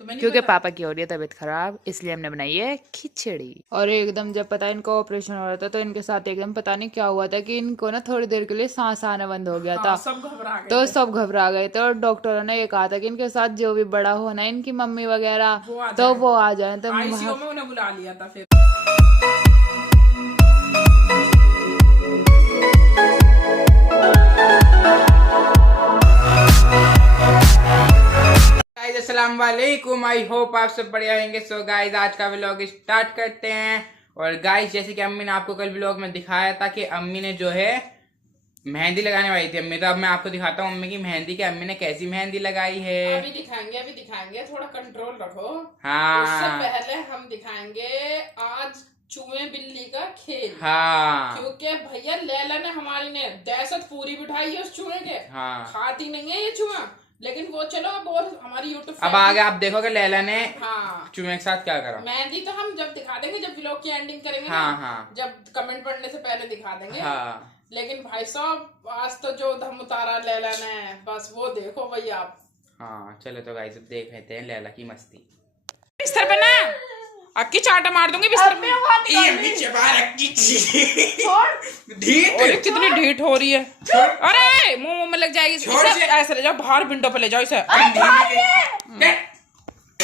क्योंकि पापा की हो रही है तबीयत खराब, इसलिए हमने बनाई है खिचड़ी। और एकदम जब पता इनका ऑपरेशन हो रहा था तो इनके साथ एकदम पता नहीं क्या हुआ था कि इनको ना थोड़ी देर के लिए सांस आना बंद हो गया था। सब घबरा गए तो थे। सब घबरा गए थे और डॉक्टरों ने ये कहा था कि इनके साथ जो भी बड़ा होना है, इनकी मम्मी वगैरह, तो वो आ जाए। तो आईसीयू में उन्हें बुला लिया था फिर। गाइस अस्सलाम वालेकुम, आई होप आप सब बढ़िया होंगे। सो गाइस आज का व्लॉग स्टार्ट करते हैं। और गाइस जैसे कि अम्मी ने आपको कल व्लॉग में दिखाया था कि अम्मी ने जो है मेहंदी लगाने वाली थी अम्मी, तो अब मैं आपको दिखाता हूँ अम्मी की मेहंदी कि अम्मी ने कैसी मेहंदी लगाई है। अभी दिखाएंगे, थोड़ा कंट्रोल रखो। हाँ उससे पहले हम दिखाएंगे आज चूहे बिल्ली का खेल। हाँ क्योंकि भैया लैला ने हमारी ने दहशत पूरी बिठाई है उस चूहे के। हाँ खाती नहीं है ये चूहा, लेकिन वो चलो अब और हमारी यूट्यूब अब आगे आप देखोगे लैला ने हाँ चूहे के साथ क्या करा। मेहंदी तो हम जब दिखा देंगे, जब व्लॉग की एंडिंग करेंगे हाँ ना, हाँ जब कमेंट पढ़ने से पहले दिखा देंगे। हाँ लेकिन भाई साहब आज तो जो धम उतारा लैला ने, बस वो देखो भैया आप। हाँ चलो तो गाइस अब देख लेते हैं लैला की मस्ती। बिस्तर पे ना अक्की चाटा मार दूंगी बिस्तर में। और कितनी ढीठ हो रही है। अरे मुंह में लग जाएगी। इसे ऐसे ले जाओ बाहर, विंडो पे ले जाओ इसे।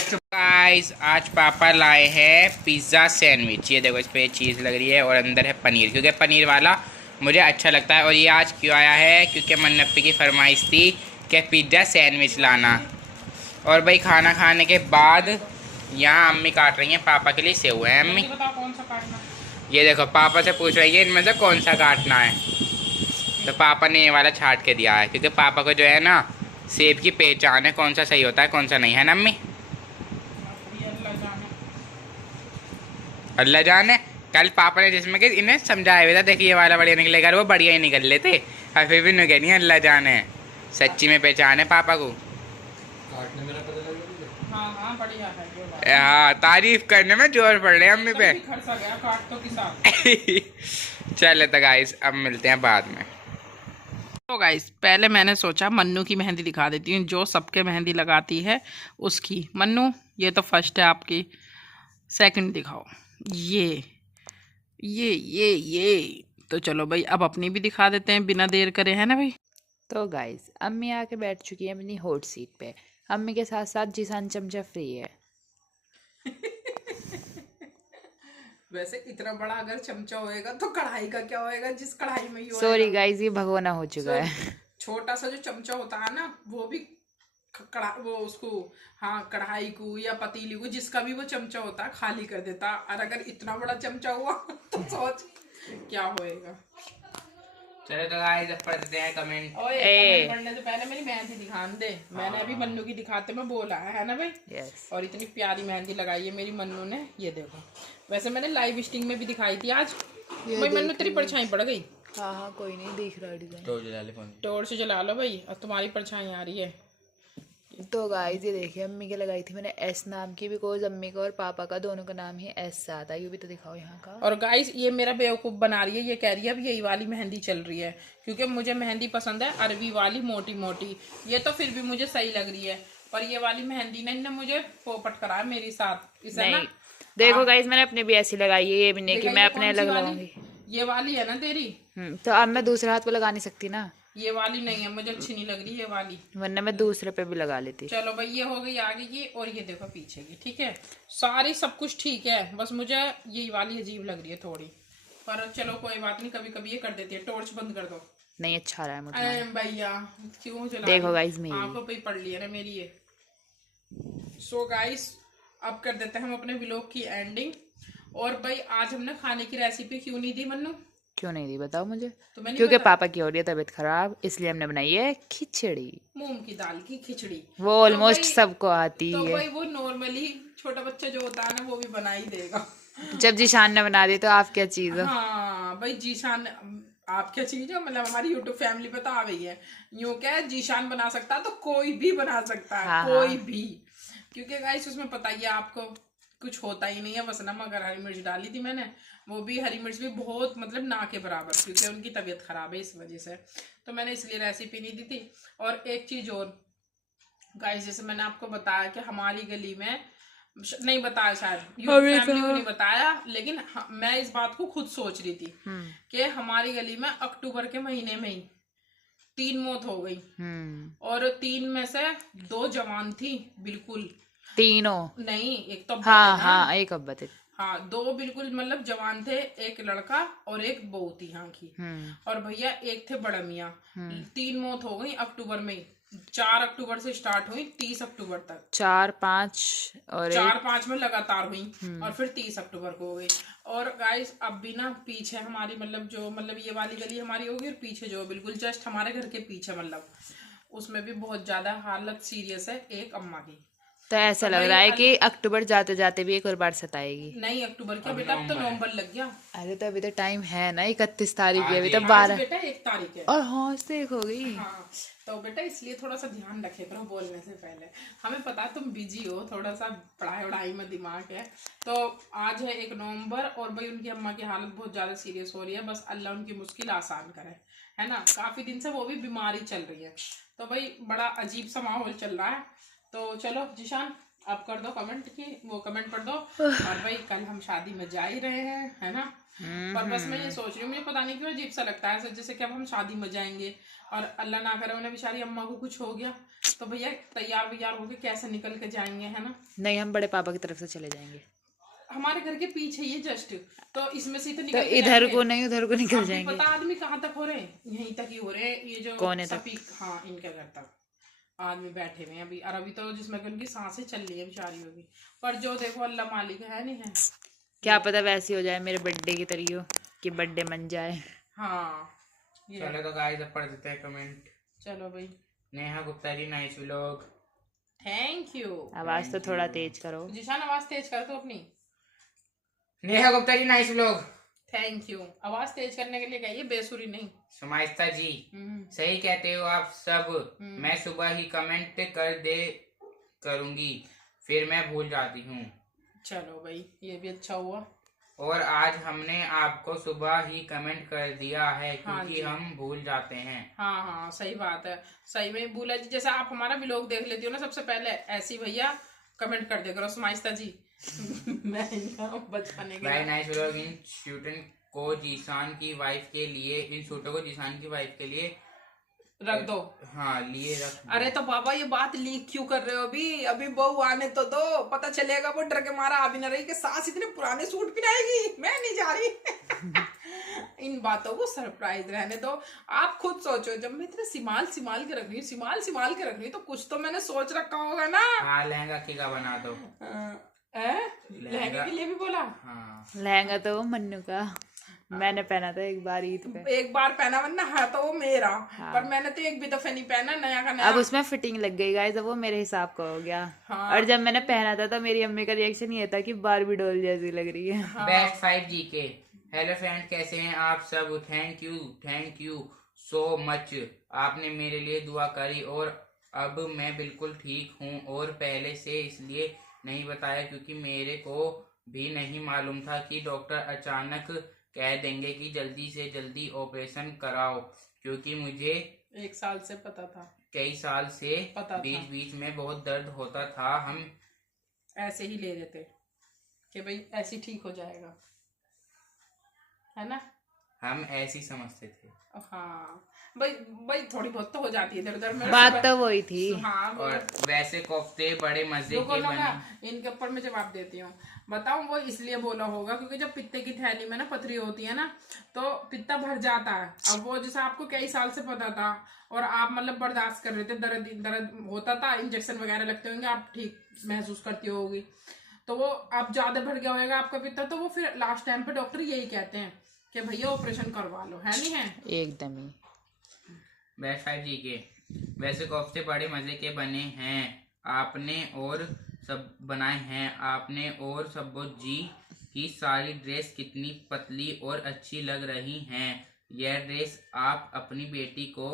गाइस आज पापा लाए हैं पिज्ज़ा सैंडविच। ये देखो इस पे चीज़ लग रही है और अंदर है पनीर, क्योंकि पनीर वाला मुझे अच्छा लगता है। और ये आज क्यों आया है, क्योंकि मन्नप्पी की फरमाइश थी कि पिज्ज़ा सैंडविच लाना। और भाई खाना खाने के बाद यहाँ अम्मी काट रही हैं पापा के लिए सेव है। अम्मी बताओ कौन सा काटना। ये देखो पापा से पूछ रही है इनमें से कौन सा काटना है, तो पापा ने ये वाला छाट के दिया है, क्योंकि पापा को जो है ना सेब की पहचान है, कौन सा सही होता है कौन सा नहीं है ना अम्मी। अल्लाह जाने। कल पापा ने जिसमें कि इन्हें समझाया हुआ था, देखिए ये वाला बढ़िया निकलेगा, वो बढ़िया ही निकल लेते, और फिर भी नहीं कहनी अल्लाह जाने। सच्ची में पहचान है पापा को। हाँ बढ़िया है। हाँ तारीफ करने में जोर पड़ रहे हैं अम्मी पे। खर्चा गया काटों के साथ। चले तो गाइस अब मिलते हैं बाद में। तो गाइस पहले मैंने सोचा मन्नू की मेहंदी दिखा देती हूँ, जो सबके मेहंदी लगाती है उसकी। मन्नू ये तो फर्स्ट है आपकी, सेकंड दिखाओ। ये तो चलो भाई अब अपनी भी दिखा देते हैं बिना देर करे, है ना भाई। तो गाइस अम्मी आके बैठ चुकी है अपनी हॉट सीट पे। अम्मी के साथ साथ जीसान चमचा फ्री है। वैसे इतना बड़ा अगर चमचा होएगा तो कढ़ाई का क्या होएगा, जिस कढ़ाई में ही होएगा। सॉरी गाइस ये भगोना हो चुका है। छोटा सा जो चमचा होता है ना, वो भी वो उसको हाँ कढ़ाई को या पतीली को, जिसका भी वो चमचा होता है खाली कर देता। और अगर इतना बड़ा चमचा हुआ तो सोच क्या होएगा। चलो तो गाइस अब पढ़ देते हैं कमेंट। कमेंट पढ़ने से पहले मेरी मेहंदी दिखान दे। मैंने अभी मन्नू की दिखाते में बोला है ना भाई। यस। और इतनी प्यारी मेहंदी लगाई है मेरी मन्नू ने, ये देखो। वैसे मैंने लाइव स्टिंग में भी दिखाई थी आज। भाई मन्नू तेरी परछाई पड़ गई। हाँ कोई नहीं दिख रहा डिजाइन। टोर से जला लो भाई, अब तुम्हारी परछाई आ रही है। तो गाइस ये देखिए अम्मी के लगाई थी मैंने एस नाम की, बिकॉज अम्मी का और पापा का दोनों का नाम ही एस से आता है। ये भी तो दिखाओ यहाँ का। और गाइस ये मेरा बेवकूफ़ बना रही है, ये कह रही है अब यही वाली मेहंदी चल रही है, क्योंकि मुझे मेहंदी पसंद है अरबी वाली मोटी मोटी। ये तो फिर भी मुझे सही लग रही है, पर ये वाली मेहंदी ने मुझे पोपट करा मेरे साथ। इसे ना देखो गाइस मैंने अपने भी ऐसी लगाई है, ये भी नहीं कि मैं अपने अलग लगाऊंगी। ये वाली है ना तेरी। तो अब मैं दूसरे हाथ पे लगा नहीं सकती ना। ये वाली नहीं है, मुझे अच्छी नहीं लग रही ये वाली, वरना मैं दूसरे पे भी लगा लेती। चलो भाई ये हो गई आगे की, और ये देखो पीछे की। ठीक है सारी सब कुछ ठीक है, बस मुझे यही वाली अजीब लग रही है थोड़ी, पर चलो कोई बात नहीं, कभी कभी ये कर देती है। टॉर्च बंद कर दो। नहीं अच्छा रहा है मुझे भैया क्यों चला। देखो गाइस मेरी आंखों पे पड़ ली है ना मेरी ये। सो गाइस अब कर देते हैं हम अपने व्लॉग की एंडिंग। और भाई आज हमने खाने की रेसिपी क्यों नहीं दी मन्नू? क्यों नहीं दी बताओ मुझे। तो मैंने क्योंकि पापा की हो रही है तबीयत खराब, इसलिए हमने बनाई है खिचड़ी। मूंग की दाल की खिचड़ी। वो ऑलमोस्ट सबको आती तो है। भाई वो नॉर्मली छोटा बच्चा जो होता है ना वो भी बना ही देगा। जब जीशान ने बना दी तो आप क्या चीज हो। हाँ भाई जीशान आप क्या चीज हो, मतलब हमारी यूट्यूब फैमिली पे तो आ गई है। यूं क्या जीशान बना सकता है तो कोई भी बना सकता है। हाँ, कोई भी, क्योंकि गाइस उसमें पता ही है आपको कुछ होता ही नहीं है, बस नमक और हरी मिर्च डाली थी मैंने। वो भी हरी मिर्च भी बहुत मतलब ना के बराबर, क्योंकि उनकी तबीयत खराब है इस वजह से, तो मैंने इसलिए रेसिपी नहीं दी थी। और एक चीज और, गाइस जैसे मैंने आपको बताया कि हमारी गली में नहीं बताया, शायद अरे फैमिली को तो- नहीं बताया, लेकिन मैं इस बात को खुद सोच रही थी कि हमारी गली में अक्टूबर के महीने में ही 3 मौत हो गई, और 3 में से 2 जवान थी बिल्कुल। तीनों? नहीं, एक तो अब्बा हाँ थे ना। हाँ, एक अब्बा थे। हाँ, 2 बिल्कुल मतलब जवान थे, एक लड़का और एक बहू थी यहाँ की। और भैया एक थे बड़ा मियाँ। 3 मौत हो गई अक्टूबर में ही। 4 अक्टूबर से स्टार्ट हुई 30 अक्टूबर तक। 4 5 और 4-5 में लगातार हुई, और फिर 30 अक्टूबर को हो गई। और गाइस अब भी ना पीछे हमारी मतलब ये वाली गली हमारी होगी, और पीछे जो बिल्कुल जस्ट हमारे घर के पीछे मतलब उसमें भी बहुत ज्यादा हालत सीरियस है एक अम्मा की। तो ऐसा लग रहा है कि अक्टूबर जाते जाते भी एक और बार सताएगी। नहीं, अक्टूबर क्या बेटा, अब तो नवंबर लग गया। अरे तो अभी तो टाइम है ना, 31 तारीख है, अभी तो आज 12 बेटा 1 तारीख है। और हाँ से एक हो गई। हाँ, तो बेटा इसलिए थोड़ा सा ध्यान रखे करो बोलने से पहले। हमें पता है तुम बिजी हो, थोड़ा सा पढ़ाई वढ़ाई में दिमाग है। तो आज है 1 नवंबर, और भाई उनकी अम्मा की हालत बहुत ज्यादा सीरियस हो रही है। बस अल्लाह उनकी मुश्किल आसान करे, है ना। काफी दिन से वो भी बीमारी चल रही है, तो भाई बड़ा अजीब सा माहौल चल रहा है। तो चलो जीशान, आप कर दो कमेंट की, वो कमेंट पढ़ दो। और भाई कल हम शादी में जा ही रहे हैं, है ना। पर बस मैं ये सोच रही हूँ, मुझे पता नहीं क्यों अजीब सा लगता है, जैसे कि अब हम शादी में जाएंगे और अल्लाह ना करे उन्हें बेचारी अम्मा को कुछ हो गया, तो भैया तैयार वैयार होके कैसे निकल के जाएंगे, है ना। नहीं, हम बड़े पापा की तरफ से चले जाएंगे। हमारे घर के पीछे ये जस्ट, तो इसमें से तो तो निकल के इधर जाएंगे। को नहीं, उधर को निकल आपको जाएंगे। पता आदमी कहाँ तक हो रहे हैं, यहीं तक ही हो रहे हैं, ये जो कोने तक? सफीक, हाँ इनके घर तक आदमी बैठे हुए हैं अभी। और अभी तो जिसमें कि उनकी सांसें चल रही है बेचारियों की, पर जो देखो अल्लाह मालिक है नहीं है। क्या पता वैसी हो जाए मेरे बर्थडे की तरीके कि बर्थडे मन जाए। हाँ ये चलो तो गाइस अब पढ़ देते हैं कमेंट। चलो भाई, Neha Gupta ji, nice vlog. Thank you. आवाज तो थोड़ा तेज करो। जिशान आवाज तेज कर दो अपनी। Neha Gupta ji, nice vlog. Thank you. आवाज तेज करने के लिए कहिए, बेसुरी नहीं। सुमाइस्ता जी, सही कहते हो आप सब। मैं सुबह ही कमेंट करूंगी, फिर मैं भूल जाती हूँ। चलो भाई, ये भी अच्छा हुआ। और आज हमने आपको सुबह ही कमेंट कर दिया है हाँ क्योंकि जी। हम भूल जाते हैं। हाँ हाँ सही बात है, सही में भूला जी। जैसे आप हमारा व्लॉग देख लेती हो ना, सबसे पहले ऐसे ही भैया कमेंट कर दिया करो सुमाइस्ता जी। मैं इनका बचपने के वेरी नाइस व्लॉग। इन शूटिंग को जीशान की वाइफ के लिए, इन शूटों को जीशान की वाइफ के लिए रख दो। हाँ लिए रख दो। अरे तो बाबा ये बात लीक क्यों कर रहे हो अभी? अभी बहू आने तो दो, पता चलेगा वो डर के मारा आ भी ना रही कि सास इतने पुराने सूट पहनाएगी, मैं नहीं जा रही। इन बातों को सरप्राइज रहने दो। आप खुद सोचो, जब मैं इतने सिमाल के रख रही हूँ तो कुछ तो मैंने सोच रखा होगा ना। हाँ, लहंगा किका बना दो। लहंगे के लिए भी बोला? हाँ, लहंगा तो वो मन्नू का, मैंने पहना था एक बार ईद पे। एक बार पहना, वरना है तो वो मेरा। पर मैंने तो एक भी दफे नहीं पहना, नया का नया। अब उसमें फिटिंग लग गई गाइस, अब वो मेरे हिसाब का हो गया। हाँ। और जब मैंने पहना था तो मेरी अम्मी का रिएक्शन ये था कि बारबी डॉल जैसी लग रही है। Best 5 GK। हेलो फ्रेंड, कैसे हैं आप सब? Thank you so much. आपने मेरे लिए दुआ करी और अब मैं बिल्कुल ठीक हूँ। और पहले से इसलिए नहीं बताया क्योंकि मेरे को भी नहीं मालूम था कि डॉक्टर अचानक कह देंगे कि जल्दी से जल्दी ऑपरेशन कराओ, क्योंकि मुझे 1 साल से पता था, कई साल से पता था। बीच बीच में बहुत दर्द होता था। हम ऐसे ही ले रहे थे कि भाई ऐसे ही ठीक हो जाएगा, है ना। हम ऐसी समझते थे। हाँ भाई थोड़ी बहुत तो हो जाती है इधर उधर में। बात तो वही थी। हाँ और वैसे कोफ्ते बड़े मजे के बने। इनके ऊपर मैं जवाब देती हूँ। बताऊं, वो इसलिए बोला होगा क्योंकि जब पित्ते की थैली में ना पथरी होती है ना, तो पित्ता भर जाता है। अब वो जैसे आपको कई साल से पता था और आप मतलब बर्दाश्त कर रहे थे, दर्द होता था, इंजेक्शन वगैरह लगते होंगे, आप ठीक महसूस करती होगी, तो वो अब ज्यादा भर गया होगा आपका पित्ता, तो वो फिर लास्ट टाइम पे डॉक्टर यही कहते हैं कि भैया ऑपरेशन करवा लो, है नहीं है? एकदम ही। Best 5 GK। वैसे कोफ्ते बड़े मजे के बने हैं आपने और सब बनाए हैं आपने और सब्बो जी की सारी ड्रेस कितनी पतली और अच्छी लग रही हैं। यह ड्रेस आप अपनी बेटी को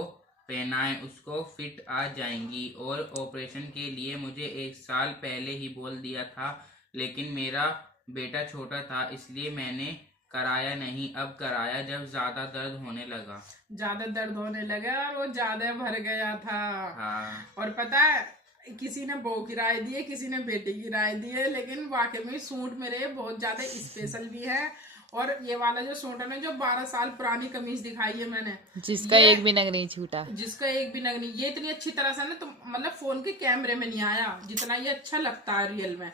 पहनाएं, उसको फिट आ जाएंगी। और ऑपरेशन के लिए मुझे 1 साल पहले ही बोल दिया था, लेकिन मेरा बेटा छोटा था इसलिए मैंने कराया नहीं। अब कराया जब ज्यादा दर्द होने लगा। ज्यादा दर्द होने लगा और वो ज्यादा भर गया था। हाँ। और पता है किसी ने बहू की राय दी है, किसी ने बेटी की राय दी है, लेकिन वाकई में सूट मेरे बहुत ज्यादा स्पेशल भी है। और ये वाला जो सूट है ना, जो 12 साल पुरानी कमीज दिखाई है मैंने, जिसका ये एक भी नग नहीं छूटा। जिसका एक भी नग नहीं, ये इतनी अच्छी तरह से ना, तो मतलब फोन के कैमरे में नहीं आया जितना ये अच्छा लगता है रियल में।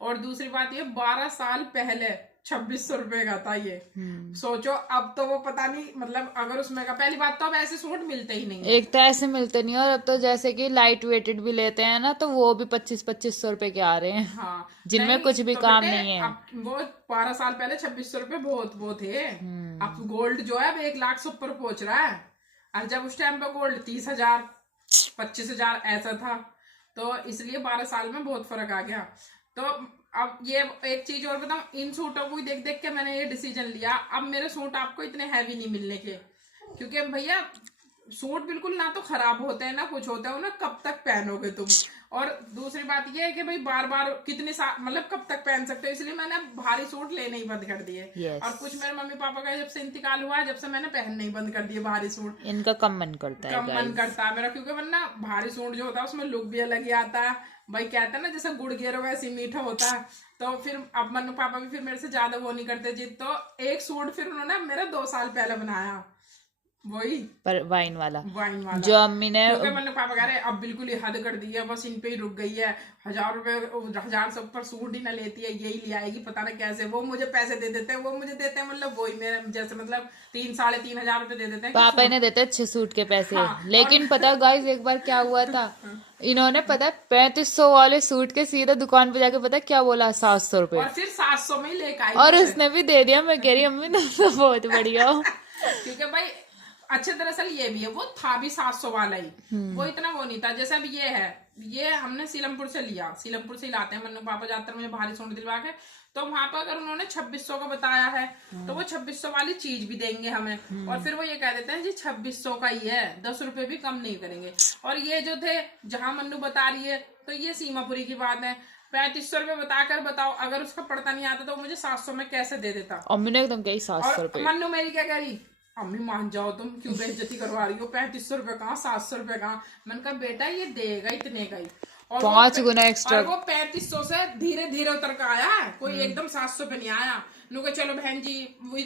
और दूसरी बात ये 12 साल पहले 2600 रुपए का था ये। सोचो अब तो वो पता नहीं, मतलब अगर उसमें का, पहली बात तो अब ऐसे सूट मिलते ही नहीं है। एक तो ऐसे मिलते नहीं और अब तो जैसे कि लाइट वेटेड भी लेते हैं ना, तो वो भी 2500 रुपए के आ रहे हैं। हाँ, जिनमें नहीं, कुछ भी तो काम बेटे, नहीं है। अब वो 12 साल पहले 2600 रुपए बहुत वो थे। अब गोल्ड जो है अब 1 लाख से ऊपर पहुंच रहा है। और जब उस टाइम पे गोल्ड 30,000 25,000 ऐसा था, तो इसलिए 12 साल में बहुत फर्क आ गया। तो अब ये एक चीज और बताऊं, इन सूटों को ही देख देख के मैंने ये डिसीजन लिया, अब मेरे सूट आपको इतने हैवी नहीं मिलने के, क्योंकि भैया सूट बिल्कुल ना तो खराब होते हैं ना कुछ होता है, उन्हें कब तक पहनोगे तुम। और दूसरी बात ये है कि भाई बार बार कितने मतलब कब तक पहन सकते हो, इसलिए मैंने भारी सूट लेने ही बंद कर दिए। Yes. और कुछ मेरे मम्मी पापा का जब से इंतकाल हुआ है, जब से मैंने पहनने ही बंद कर दिए भारी सूट। इनका कम मन करता है कम मन guys। करता है मेरा, क्योंकि वरना भारी सूट जो होता है उसमें लुक भी अलग ही आता है। भाई कहते हैं ना, जैसे गुड़ गेरो वैसे मीठा होता है। तो फिर अब मम्मी पापा भी फिर मेरे से ज्यादा वो नहीं करते जिद, तो एक सूट फिर उन्होंने मेरा 2 साल पहले बनाया, वही पर वाइन वाला वाला जो अम्मी ने, क्योंकि मैंने पापा कह रहे अब बिल्कुल ही हद कर दी है, बस इन पे ही रुक गई है। 1000 रुपए 1000 से ऊपर सूट ही ना लेती है, यही ले आएगी पता ना कैसे। वो मुझे पैसे दे देते हैं, वो मुझे देते हैं, मतलब वही मेरे जैसे मतलब 3-3.5 रुपए दे देते हैं। पापा ने देते 6 सूट के पैसे। हाँ, लेकिन पता है गाइस एक बार क्या हुआ था, इन्होंने पता है 3500 वाले सूट के सीधे दुकान पे जाके पता है क्या बोला, 700 रुपए। और फिर 700 में ही लेकर आई और मुझे। उसने भी दे दिया। मैं कह रही अम्मी तुम तो बहुत बढ़िया हो। क्योंकि भाई अच्छे दरअसल ये भी है, वो था भी 700 वाला ही, वो इतना वो नहीं था। जैसे अब ये है, ये हमने सीलमपुर से लिया, सीलमपुर से ही लाते हैं मन्नू पापा ज्यादातर मुझे भारी सूट दिलवा के। तो वहां पर अगर उन्होंने 2600 का बताया है, तो वो 2600 वाली चीज भी देंगे हमें। और फिर वो ये कह देते हैं जी 2600 का ही है, 10 रुपए भी कम नहीं करेंगे। और ये जो थे, जहां मन्नू बता रही है, तो ये सीमापुरी की बात है। 3500 रुपए बताकर बताओ, अगर उसका पड़ता नहीं आता तो मुझे 700 में कैसे दे देता। अम्मी ने एकदम कही 700 और रुपए। मन्नू मेरी क्या कह रही, अम्मी मान जाओ तुम, क्यों बेइज्जती करवा रही हो, 3500 रुपए कहाँ 700 रुपए कहाँ। मैंने कहा बेटा ये देगा इतने का ही, और 5 गुना एक्स्ट्रा। और वो 3500 से धीरे धीरे उतर का आया है, कोई एकदम 700 पे नहीं आया। नुके चलो बहन जी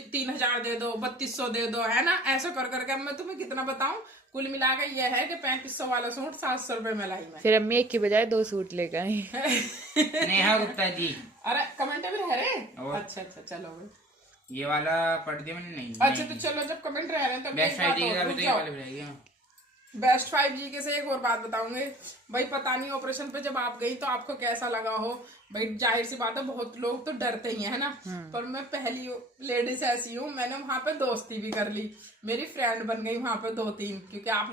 3000 दे दो, 3200 दे दो, है ना, ऐसा कर करके। अब मैं तुम्हें कितना बताऊं, कुल मिला के ये है कि 3500 वाला सूट 700 रुपए में लाई मैं। फिर अम्मी एक की बजाय 2 सूट लेकर आई। नेहा गुप्ता जी, अरे कमेंट में रह रहे, और? अच्छा चलो भाई, ये वाला पढ़ दिया मैंने। नहीं अच्छा तो चलो, जब कमेंट रह रहे हैं तो बेस्ट आइडिया। बेस्ट 5G के से एक और बात बताऊंगे भाई। पता नहीं ऑपरेशन पे जब आप गई तो आपको कैसा लगा हो। भाई जाहिर सी बात है, बहुत लोग तो डरते ही है ना, पर मैं पहली लेडीज ऐसी हूँ, मैंने वहां पे दोस्ती भी कर ली, मेरी फ्रेंड बन गई वहां पे 2-3। क्योंकि आप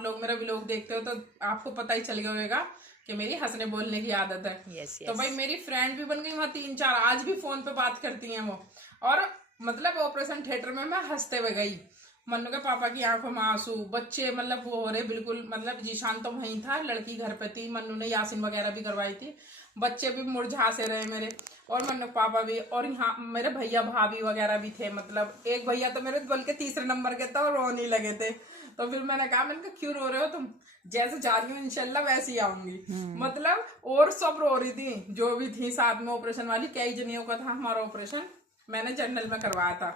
लोग मेरा व्लॉग देखते हो तो आपको पता ही चल गया होगा कि मेरी हंसने बोलने की आदत है। तो भाई मेरी फ्रेंड भी बन गई वहां 3-4, आज भी फोन पे बात करती हैं वो। और मतलब ऑपरेशन थिएटर में मैं हंसते हुए गई, मन्नू के पापा की आंखों में आंसू, बच्चे मतलब वो हो रहे बिल्कुल, मतलब जीशान तो वहीं था, लड़की घर पे थी, मन्नू ने यासीन वगैरह भी करवाई थी, बच्चे भी मुरझा से रहे मेरे, और मन्नू पापा भी, और यहाँ मेरे भैया भाभी वगैरह भी थे। मतलब एक भैया तो मेरे बल्कि 3रे नंबर के थे और रोने लगे थे। तो फिर मैंने कहा क्यों रो रहे हो तुम, जैसे जा रही हूँ इंशाल्लाह वैसे ही आऊंगी। मतलब और सब रो रही थी जो भी थी साथ में। ऑपरेशन वाली कई जनियों का था हमारा ऑपरेशन, मैंने जनरल में करवाया था।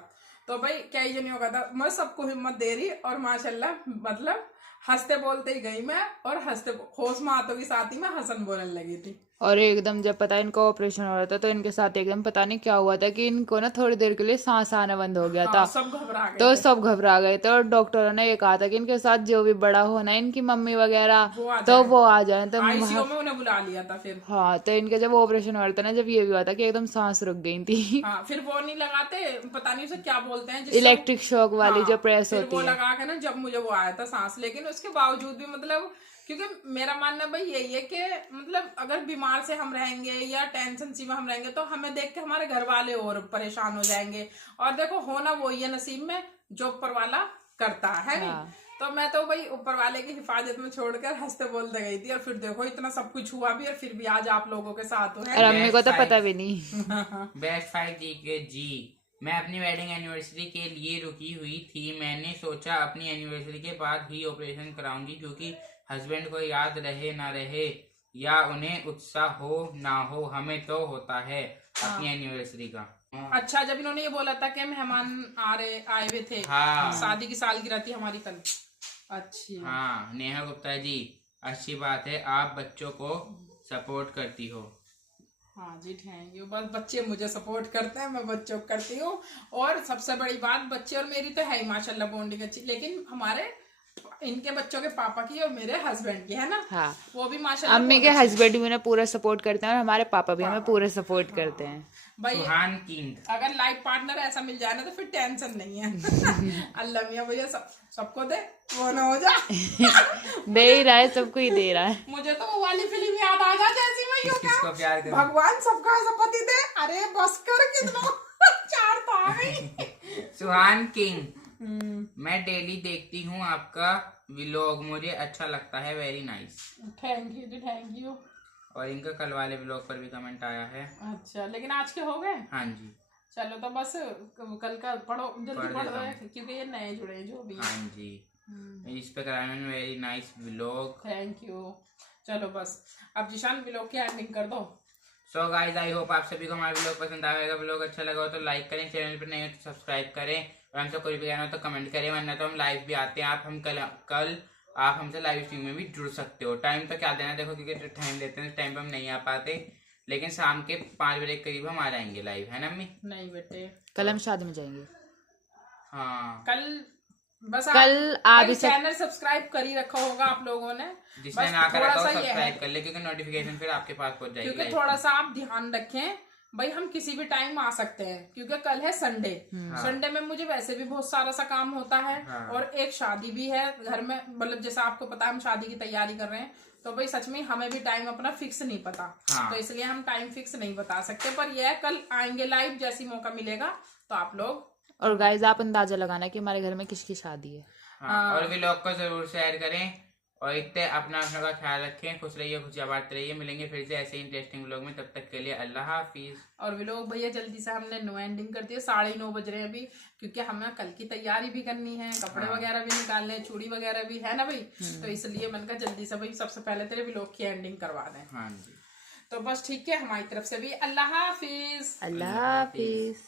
तो भाई कई जनियों का था, मैं सबको हिम्मत दे रही, और माशाल्लाह मतलब हंसते बोलते ही गई मैं, और हंसते होश में आतों के साथ ही मैं हंसन बोलने लगी थी। और एकदम जब पता इनका ऑपरेशन हो रहा था तो इनके साथ एकदम पता नहीं क्या हुआ था कि इनको ना थोड़ी देर के लिए सांस आना बंद हो गया था। सब घबरा गए तो सब घबरा गए थे और डॉक्टरों ने ये कहा था कि इनके साथ जो भी बड़ा होना है, इनकी मम्मी वगैरह, तो वो आ जाए। तो आईसीयू में उन्हें बुला लिया था फिर। हाँ, तो इनका जब ऑपरेशन हो रहा था ना, जब ये भी हुआ था कि एकदम सांस रुक गई थी। हाँ, फिर वो नहीं लगाते, पता नहीं उसे क्या बोलते हैं, इलेक्ट्रिक शॉक वाली जो प्रेस होती वो है, लगा के ना, जब मुझे वो आया था सांस। लेकिन उसके बावजूद भी मतलब, क्योंकि मेरा मानना भाई यही है कि मतलब अगर बीमार से हम रहेंगे या टेंशन सी में हम रहेंगे तो हमें देख के हमारे घर वाले और परेशान हो जाएंगे। और देखो होना वही है नसीब में जो ऊपर वाला करता है नहीं। तो मैं तो भाई ऊपर वाले की हिफाजत में छोड़कर हंसते बोलते गई थी, और फिर देखो इतना सब कुछ हुआ भी, और फिर भी आज आप लोगों के साथ हूँ। और अम्मी को तो पता भी नहीं। बेस्ट 5G के जी, मैं अपनी वेडिंग एनिवर्सरी के लिए रुकी हुई थी। मैंने सोचा अपनी एनिवर्सरी के बाद ही ऑपरेशन कराऊंगी, क्योंकि हस्बैंड को याद रहे ना रहे या उन्हें उत्साह हो ना हो, हमें तो होता है अपनी एनिवर्सरी का। अच्छा, जब इन्होंने ये बोला था कि मेहमान आए हुए थे, हाँ। शादी की सालगिरह थी हमारी कल। अच्छी। हाँ नेहा गुप्ता जी, अच्छी बात है, आप बच्चों को सपोर्ट करती हो। हाँ जी, थैंक यू। बस बच्चे मुझे सपोर्ट करते हैं, मैं बच्चों को करती हूँ। और सबसे बड़ी बात, बच्चे और मेरी तो है ही माशाल्लाह बॉन्डिंग अच्छी, लेकिन हमारे इनके बच्चों के पापा की और मेरे हस्बैंड की, है ना? हाँ, वो भी माशाल्लाह अम्मी बहुत के अच्छे हैं। हस्बैंड भी उन्हें पूरा सपोर्ट करते हैं और हमारे पापा भी हमें पूरा सपोर्ट करते हैं। भाई सुहान किंग, अगर लाइफ पार्टनर ऐसा मिल जाए ना तो फिर टेंशन नहीं है। अल्लाह मियां भैया सबको दे, वो ना हो जाए। दे ही रहा है, सबको ही दे रहा है। मुझे तो वो वाली फिल्म याद आ जा जैसी मैं यूं किसको प्यार करूं? भगवान सबका ऐसा पति दे। अरे बस कर, कितना चार तो आ गई। सुहान किंग, मैं डेली देखती हूँ आपका व्लॉग, मुझे अच्छा लगता है, very nice. Thank you ji, thank you. और इनका कल वाले व्लॉग पर भी कमेंट आया है। अच्छा, लेकिन आज के हो गए? हाँ जी। चलो तो बस कल का पढ़ो, जल्दी पढ़ पढ़ लेता रहे हूँ। क्योंकि ये नए जुड़े हैं जो भी हैं। हाँ जी, इस पे कराने में very nice vlog. Thank you. चलो बस अब जिशान व्लॉग की एंडिंग कर दो। सो गाइज, आई होप आप सभी को हमारा व्लॉग पसंद आएगा। व्लॉग अच्छा लगा हो तो लाइक करें, चैनल पर नहीं हो तो सब्सक्राइब करें, और हमसे कोई भी कहना हो तो कमेंट करें, वरना तो हम लाइव भी आते हैं। कल आप हमसे लाइव स्ट्रीम में भी जुड़ सकते हो। टाइम तो क्या देना, देखो क्योंकि जो टाइम देते हैं उस टाइम पे हम नहीं आ पाते, लेकिन शाम के 5 बजे के करीब हम आ जाएंगे लाइव, है ना अम्मी? नहीं बेटे, कल हम शादी में जाएंगे। हाँ, कल बस कल आप भाई इसे चैनल सब्सक्राइब कर ही रखा होगा आप लोगों ने। जिसने बस ना करा थोड़ा तो सा ये है सब्सक्राइब कर ले, क्योंकि नोटिफिकेशन फिर आपके पास पहुंच जाएगी। क्योंकि थोड़ा सा आप ध्यान रखें भाई, हम किसी भी टाइम आ सकते हैं क्योंकि कल है संडे। संडे में मुझे वैसे भी बहुत सारा सा काम होता है। हाँ। और एक शादी भी है घर में, मतलब जैसा आपको पता है हम शादी की तैयारी कर रहे हैं, तो भाई सच में हमें भी टाइम अपना फिक्स नहीं पता। हाँ। तो इसलिए हम टाइम फिक्स नहीं बता सकते, पर यह है कल आएंगे लाइव, जैसी मौका मिलेगा तो आप लोग। और गाइज आप अंदाजा लगाना कि हमारे घर में किसकी शादी है। हाँ, और व्लॉग को जरूर शेयर करें, और इतने अपना का ख्याल रखें, खुश रहिए, खुशियाँ बांटते रहिए। मिलेंगे फिर से ऐसे इंटरेस्टिंग व्लॉग में, तब तक के लिए अल्लाह हाफिज। और व्लॉग भैया जल्दी से हमने नो एंडिंग कर दिया, 9:30 बज रहे हैं अभी, क्योंकि हमें कल की तैयारी भी करनी है, कपड़े वगैरह भी निकालने हैं, चूड़ी वगैरह भी है ना भाई। तो इसलिए मैंने कहा जल्दी से भाई सबसे पहले तेरे व्लॉग की एंडिंग करवा दें। हाँ जी, तो बस ठीक है, हमारी तरफ से भी अल्लाह हाफिज। अल्लाह हाफिज।